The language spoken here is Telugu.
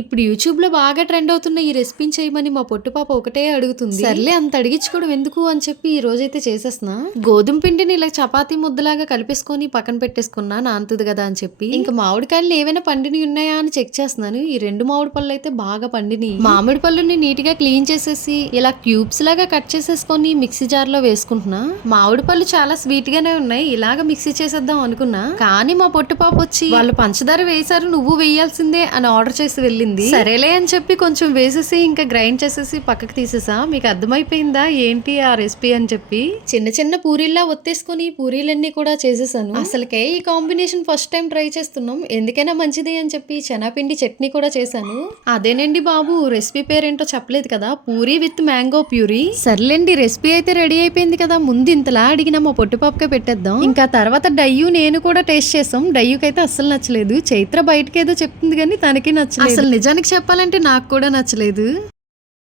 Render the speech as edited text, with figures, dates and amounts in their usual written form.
ఇప్పుడు యూట్యూబ్ లో బాగా ట్రెండ్ అవుతున్న ఈ రెసిపీని చేయమని మా పొట్టు పాప ఒకటే అడుగుతుంది. సర్లే అంత అడిగించుకోవడం ఎందుకు అని చెప్పి ఈ రోజైతే చేసేస్తున్నా. గోధుమ పిండిని ఇలా చపాతీ ముద్దలాగా కలిపేసుకొని పక్కన పెట్టేసుకున్నా, నానుతుంది కదా అని చెప్పి. ఇంకా మామిడికాయలు ఏవైనా పండిని ఉన్నాయా అని చెక్ చేస్తున్నాను. ఈ 2 మామిడి పళ్ళు అయితే బాగా పండిని. మామిడి పళ్ళుని నీట్ గా క్లీన్ చేసేసి ఇలా క్యూబ్స్ లాగా కట్ చేసేసుకొని మిక్సీ జార్ లో వేసుకుంటున్నా. మామిడి పళ్ళు చాలా స్వీట్ గానే ఉన్నాయి, ఇలాగ మిక్సీ చేసేద్దాం అనుకున్నా. కానీ మా పొట్టు పాప వచ్చి వాళ్ళు పంచదార వేశారు, నువ్వు వేయాల్సిందే అని ఆర్డర్ చేసి వెళ్ళింది. సరేలే అని చెప్పి కొంచెం వేసేసి ఇంకా గ్రైండ్ చేసేసి పక్కకు తీసేసా. మీకు అర్థమైపోయిందా ఏంటి ఆ రెసిపీ అని చెప్పి. చిన్న చిన్న పూరీల్లా ఒత్తేసుకొని పూరీలన్నీ కూడా చేసేసాను. అసలుకే ఈ కాంబినేషన్ ఫస్ట్ టైం ట్రై చేస్తున్నాం, ఎందుకైనా మంచిది అని చెప్పి శనగపిండి చట్నీ కూడా చేశాను. అదేనండి బాబు, రెసిపీ పేరేంటో చెప్పలేదు కదా, పూరీ విత్ మ్యాంగో ప్యూరీ. సర్లేండి, రెసిపీ అయితే రెడీ అయిపోయింది కదా, ముందు ఇంతలా అడిగిన మా పొట్టుపాపకే పెట్టేద్దాం. ఇంకా తర్వాత డయ్యూ నేను కూడా టేస్ట్ చేసాం. డయ్యూకైతే అస్సలు నచ్చలేదు. చైత్ర బయటకేదో చెప్తుంది కానీ తనకి నచ్చలేదు. అసలు నిజానికి చెప్పాలంటే నాకు కూడా నచ్చలేదు.